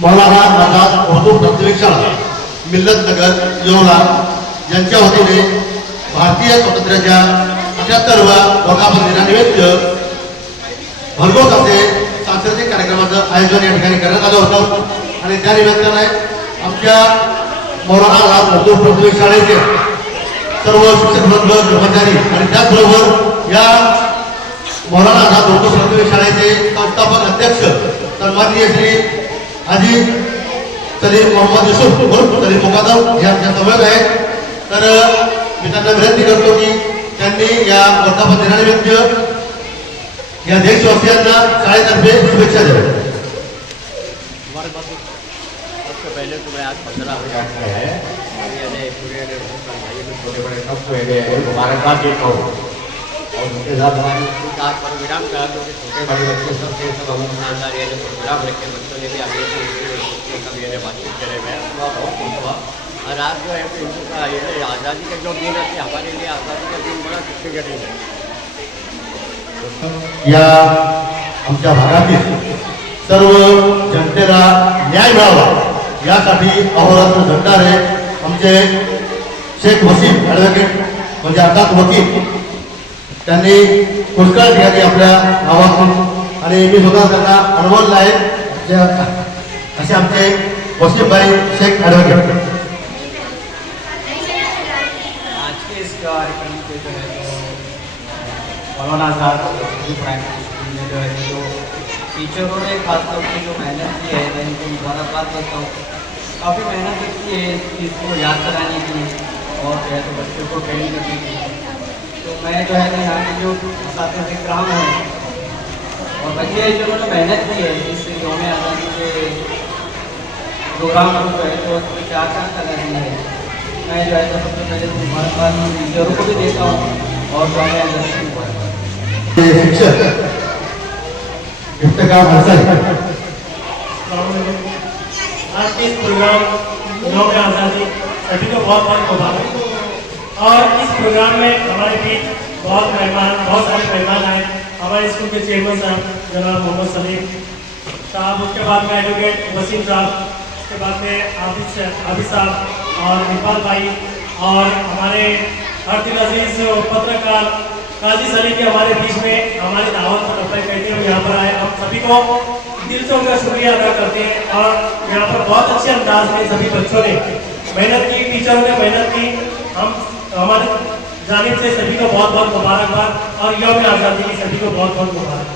मौलाना आझाद उर्दू प्राथमिक शाळा मिल्लत नगर येवला यांच्या वतीने भारतीय स्वातंत्र्याच्या 78व्या वर्धापन दिनानिमित्त भरघोस असे सांस्कृतिक कार्यक्रमाचं आयोजन या ठिकाणी करण्यात आलं होतं आणि त्या निमित्ताने आमच्या मौलाना आझाद उर्दू प्राथमिक शाळेचे सर्व शिक्षक वर्ग कर्मचारी आणि त्याचबरोबर या मौलाना आझाद उर्दू प्राथमिक शाळेचे संस्थापक अध्यक्ष सन्माननीय श्री हाजी सलीम मोहम्मद युसुफ उर्फ सलीम मुकादम हे आमच्या समोर आहेत. तर मी त्यांना विनंती करतो की त्यांनी या वर्धापन दिनानिमित्त या देशवासियांना शाळेतर्फे शुभेच्छा द्याव्या. पहले तो मैं आज 15 बजे है पूरे छोटे बड़े सबको मुबारकबाद देता हूँ और उनके साथ हमारे स्कूल का आज प्रोग्राम करा तो छोटे बड़े बच्चे सबके सब हम खानदार ये जो प्रोग्राम रखे बच्चों ने भी आगे कभी ये बातचीत करे हुए बहुत खुश हुआ. और आज जो है हिंदू का ये आज़ादी का जो दिन है हमारे लिए आज़ादी का दिन बड़ा सिग्निफिकेंट है. या आमच्या भागातील सर्व जनतेला न्याय मिळावा यासाठी अहोरात्र झटणारे आमचे शेख वसीम ॲडव्होकेट म्हणजे अर्थात वकील त्यांनी पुष्कळ ठिकाणी आपल्या गावातून आणि मी स्वतः त्यांना अनुभवलं आहे असे आमचे वसीमभाई शेख ॲडव्होकेट. आज के इस कार्यक्रम के जो है मौलाना आज़ाद प्राइमरी स्कूल में जो है जो टीचरों ने खासतौर पर जो मेहनत की है मैं इनको मुबारकबाद करता हूँ. काफ़ी मेहनत की है इस चीज़ को याद कराने की और जो है तो बच्चों को ट्रेनिंग करने की. तो मैं जो है यहाँ के जो छात्र दिख रहा हूँ और बच्चे जिन्होंने मेहनत की है इस यौम आज़ादी के प्रोग्राम को जो है तो 4 कर रही है. मैं जो है तो सबसे पहले तो मुबारकबाद टीचरों को भी देता हूँ और जो है शिक्षक इफ्तिखार हसन. आज के इस प्रोग्राम यौम आज़ादी सभी को बहुत बहुत मुबारक. और इस प्रोग्राम में हमारे बीच बहुत सारे मेहमान आए. हमारे स्कूल के चेयरमैन साहब जनाब मोहम्मद सलीम साहब, उसके बाद में एडवोकेट वसीम साहब, उसके बाद में आबिद साहब और इकबाल भाई और हमारे हर दिल अजीज पत्रकार काजी सलीम के हमारे बीच में हमारी दावत कहते हुए यहाँ पर आए. हम सभी को दिल से उनका शुक्रिया अदा करते हैं और यहाँ पर बहुत अच्छे अंदाज में सभी बच्चों ने मेहनत की, टीचरों ने मेहनत की. हम हमारे जानिब से सभी को बहुत बहुत मुबारकबाद और यौम आज़ादी की सभी को बहुत बहुत मुबारक.